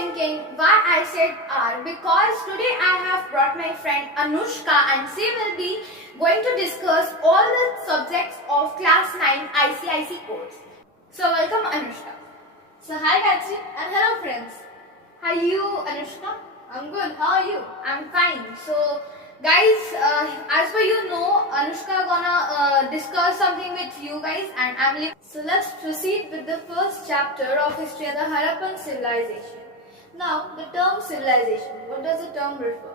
thinking why I said are because today I have brought my friend Anushka and she will be going to discuss all the subjects of class 9 ICIC course. So welcome Anushka. So hi Gayatri and hello friends. How are you Anushka? I'm good. How are you? I'm fine. So guys, as per you know, Anushka gonna discuss something with you guys and I'm leaving. So let's proceed with the first chapter of history of the Harappan Civilization. Now the term civilization, what does the term refer?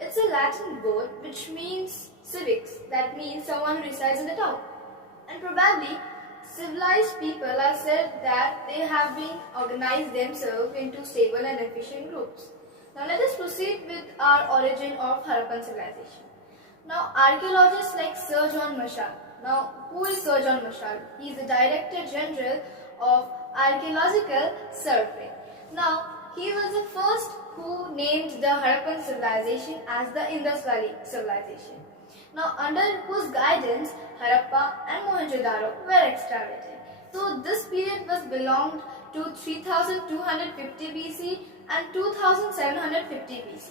It's a Latin word which means civics, that means someone who resides in the town. And probably civilized people are said that they have been organized themselves into stable and efficient groups. Now let us proceed with our origin of Harappan civilization. Now archaeologists like Sir John Marshall. Now who is Sir John Marshall? He is the Director General of Archaeological Survey. Now he was the first who named the Harappan civilization as the Indus Valley civilization. Now under whose guidance Harappa and Mohenjo-daro were excavated. So this period was belonged to 3250 BC and 2750 BC.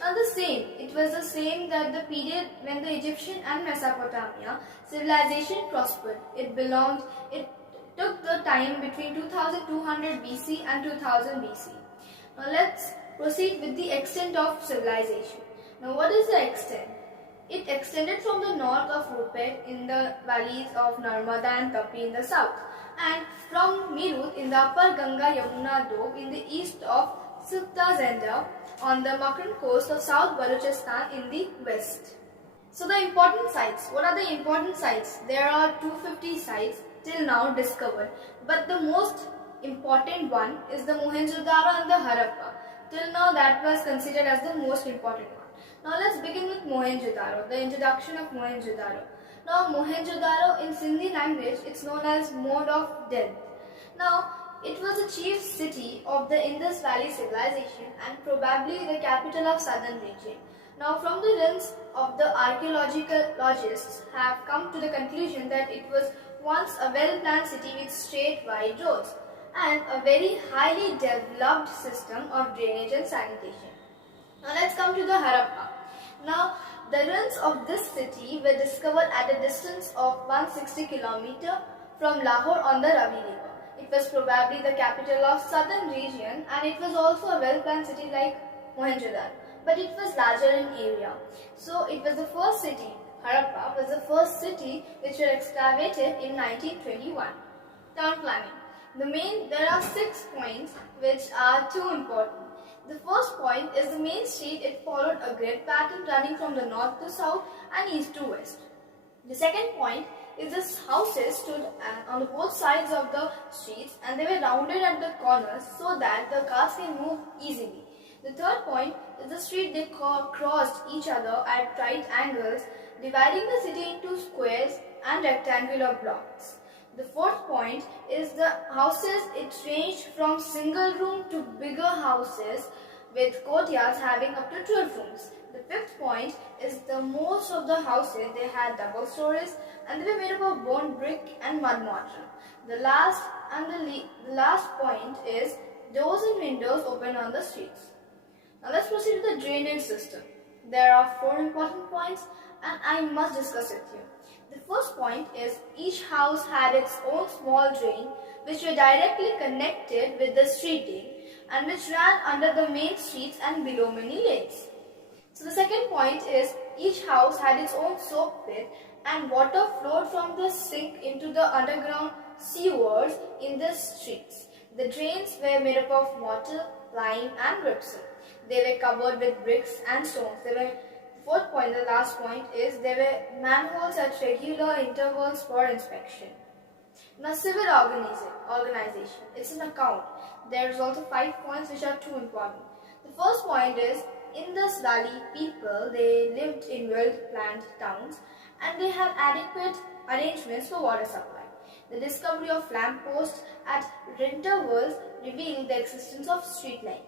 Now it was the same that the period when the Egyptian and Mesopotamia civilization prospered. It took the time between 2200 BC and 2000 BC. Now let's proceed with the extent of civilization. Now what is the extent? It extended from the north of Rupert in the valleys of Narmada and Tapi in the south, and from Meerut in the upper Ganga Yamuna Doab in the east of Sukta Zenda on the Makran coast of South Balochistan in the west. So the important sites. What are the important sites? There are 250 sites till now discovered, but the most important one is the Mohenjo-daro and the Harappa. Till now that was considered as the most important one. Now let's begin with Mohenjo-daro, the introduction of Mohenjo-daro. Now Mohenjo-daro in Sindhi language it's known as mode of death. Now it was the chief city of the Indus Valley civilization and probably the capital of southern region. Now from the ruins of the archaeologists have come to the conclusion that it was once a well-planned city with straight wide roads and a very highly developed system of drainage and sanitation. Now let's come to the Harappa. Now the ruins of this city were discovered at a distance of 160 km from Lahore on the Ravi River. It was probably the capital of southern region and it was also a well-planned city like Mohenjo-daro, but it was larger in area. So it was the first city, Harappa was the first city which were excavated in 1921. Town planning. There are 6 points which are too important. The first point is the main street. It followed a grid pattern running from the north to south and east to west. The second point is the houses stood on both sides of the streets and they were rounded at the corners so that the cars can move easily. The third point is the street they crossed each other at right angles, dividing the city into squares and rectangular blocks. The fourth point is the houses. It ranged from single room to bigger houses with courtyards having up to 12 rooms. The fifth point is the most of the houses they had double stories and they were made up of bone brick and mud mortar. The last point is doors and windows open on the streets. Now let's proceed with the drainage system. There are 4 important points and I must discuss with you. The first point is each house had its own small drain which were directly connected with the street drain and which ran under the main streets and below many lanes. So the second point is each house had its own soak pit and water flowed from the sink into the underground sewers in the streets. The drains were made up of mortar, lime and gypsum. They were covered with bricks and stones. Fourth point, the last point, is there were manholes at regular intervals for inspection. Now civil organization, it's an account. There is also 5 points which are too important. The first point is Indus Valley people, they lived in well-planned towns and they had adequate arrangements for water supply. The discovery of lampposts at intervals revealed the existence of street lighting.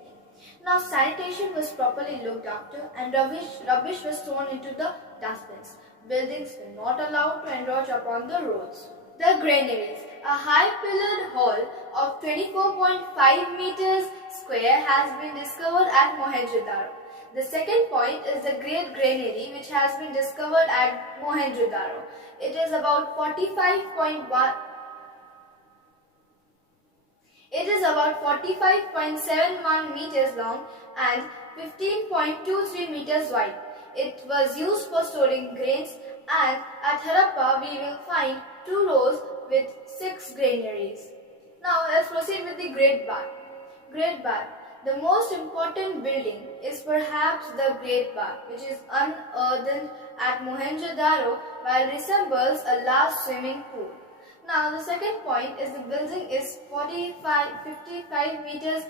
Now sanitation was properly looked after and rubbish was thrown into the dustbins. Buildings were not allowed to encroach upon the roads. The granaries, a high-pillared hall of 24.5 meters square has been discovered at Mohenjo-daro. The second point is the Great Granary, which has been discovered at Mohenjo-daro. It is about 45.71 meters long and 15.23 meters wide. It was used for storing grains, and at Harappa we will find 2 rows with 6 granaries. Now let's proceed with the Great Bar. Great Bar. The most important building is perhaps the Great Bar, which is unearthed at Mohenjo-daro while resembles a large swimming pool. Now the second point is the building is 55 meters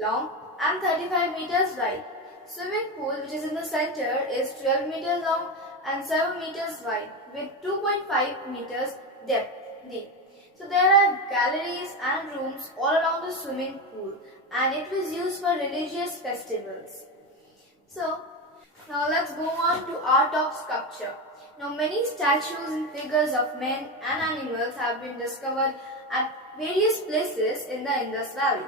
long and 35 meters wide. Swimming pool, which is in the center, is 12 meters long and 7 meters wide with 2.5 meters deep. So there are galleries and rooms all around the swimming pool, and it was used for religious festivals. So now let's go on to art of sculpture. Now many statues and figures of men and animals have been discovered at various places in the Indus Valley.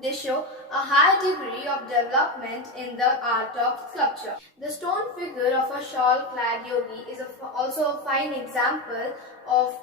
They show a high degree of development in the art of sculpture. The stone figure of a shawl-clad yogi is also a fine example of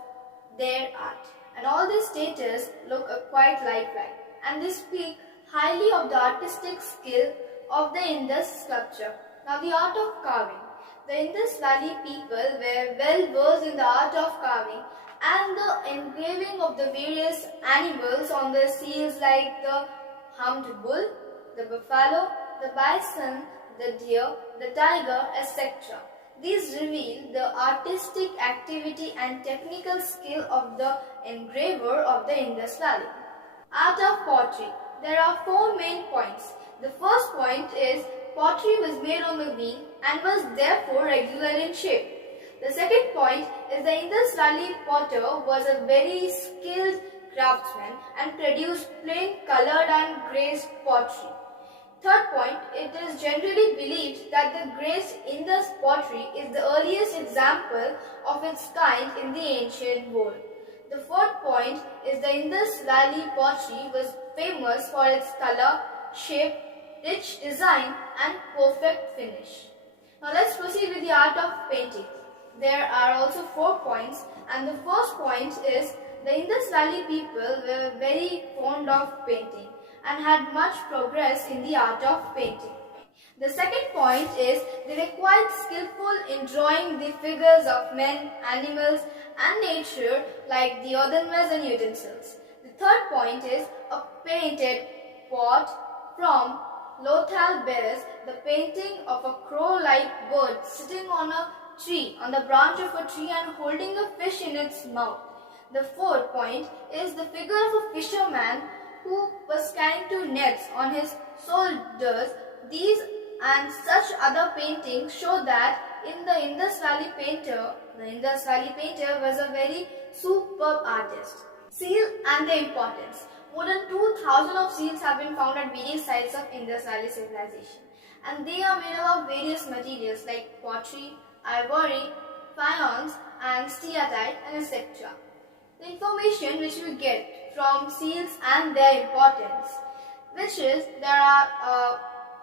their art. And all these statues look quite lifelike, and they speak highly of the artistic skill of the Indus sculpture. Now the art of carving. The Indus Valley people were well versed in the art of carving and the engraving of the various animals on their seals like the humped bull, the buffalo, the bison, the deer, the tiger, etc. These reveal the artistic activity and technical skill of the engraver of the Indus Valley. Art of pottery. There are 4 main points. The first point is pottery was made on the wheel and was therefore regular in shape. The second point is the Indus Valley potter was a very skilled craftsman and produced plain, colored and glazed pottery. Third point, it is generally believed that the glazed Indus pottery is the earliest example of its kind in the ancient world. The fourth point is the Indus Valley pottery was famous for its color, shape, rich design and perfect finish. Now let's proceed with the art of painting. There are also 4 points, and the first point is the Indus Valley people were very fond of painting and had much progress in the art of painting. The second point is they were quite skillful in drawing the figures of men, animals and nature like the earthenwares and utensils. The third point is a painted pot from Lothal bears the painting of a crow-like bird sitting on a tree, on the branch of a tree and holding a fish in its mouth. The fourth point is the figure of a fisherman who was carrying 2 nets on his shoulders. These and such other paintings show that the Indus Valley painter was a very superb artist. Seal and the importance. More than 2,000 of seals have been found at various sites of Indus Valley civilization, and they are made up of various materials like pottery, ivory, faience and steatite and etc. The information which we get from seals and their importance, which is there are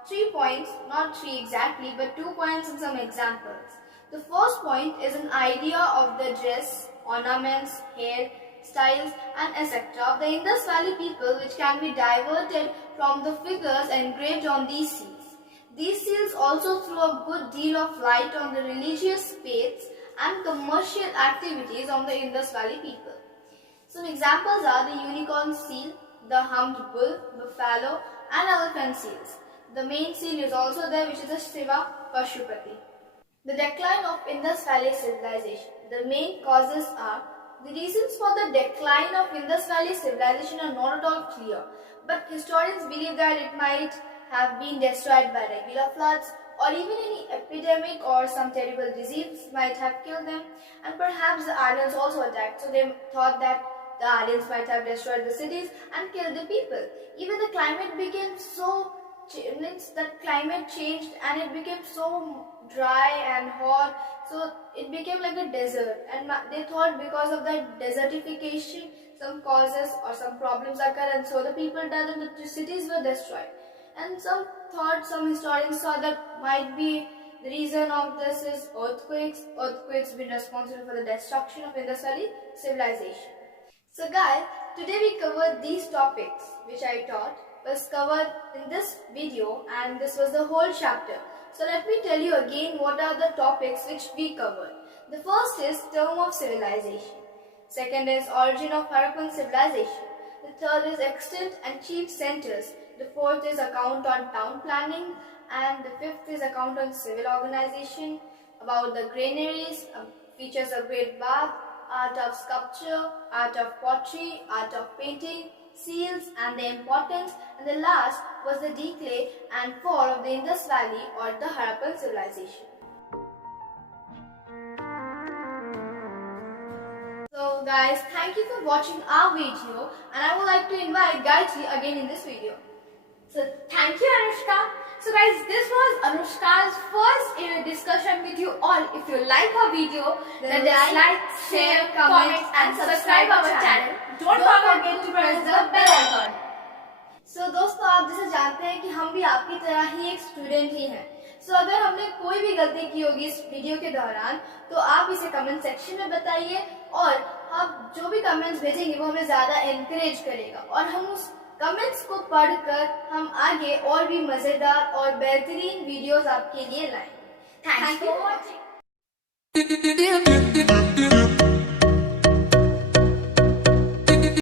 3 points, not 3 exactly, but 2 points and some examples. The first point is an idea of the dress, ornaments, hair, styles and etc. of the Indus Valley people, which can be diverted from the figures engraved on these seals. These seals also throw a good deal of light on the religious faiths and commercial activities of the Indus Valley people. Some examples are the unicorn seal, the humped bull, buffalo and elephant seals. The main seal is also there, which is the Shiva Pashupati. The decline of Indus Valley civilization. The main causes are the reasons for the decline of Indus Valley civilization are not at all clear, but historians believe that it might have been destroyed by regular floods or even any epidemic or some terrible disease might have killed them, and perhaps the aliens also attacked, so they thought that the aliens might have destroyed the cities and killed the people. Even the climate became so means that climate changed and it became so dry and hot, so it became like a desert, and they thought because of that desertification some causes or some problems occur, and so the people died and the cities were destroyed. And some historians thought that might be the reason of this is earthquakes been responsible for the destruction of Indus Valley civilization. So guys, today we covered these topics which I taught was covered in this video, and this was the whole chapter. So let me tell you again what are the topics which we covered. The first is term of civilization. Second is origin of Harappan Civilization. The third is extent and chief centers. The fourth is account on town planning, and the fifth is account on civil organization, about the granaries, features of great bath, art of sculpture, art of pottery, art of painting, seals and the importance, and the last was the decay and fall of the Indus Valley or the Harappan civilization. So guys, thank you for watching our video, and I would like to invite Gayatri again in this video. So thank you, Anushka. So guys, this was Anushka's first discussion with you all. If you like our video, then like, share, comment and subscribe our channel. Don't forget to press the bell icon. So दोस्तों, आप जैसे जानते हैं कि हम भी आपकी तरह ही एक स्टूडेंट ही हैं. So अगर हमने कोई भी गलती की होगी इस वीडियो के दौरान, तो आप इसे कमेंट सेक्शन में बताइए, और आप जो भी कमेंट्स भेजेंगे वो हमें ज़्यादा encourage करेगा, और हम उस कमेंट्स को पढ़कर हम आगे और भी मजेदार और बेहतरीन वीडियोस आपके लिए लाएंगे. Thanks for watching.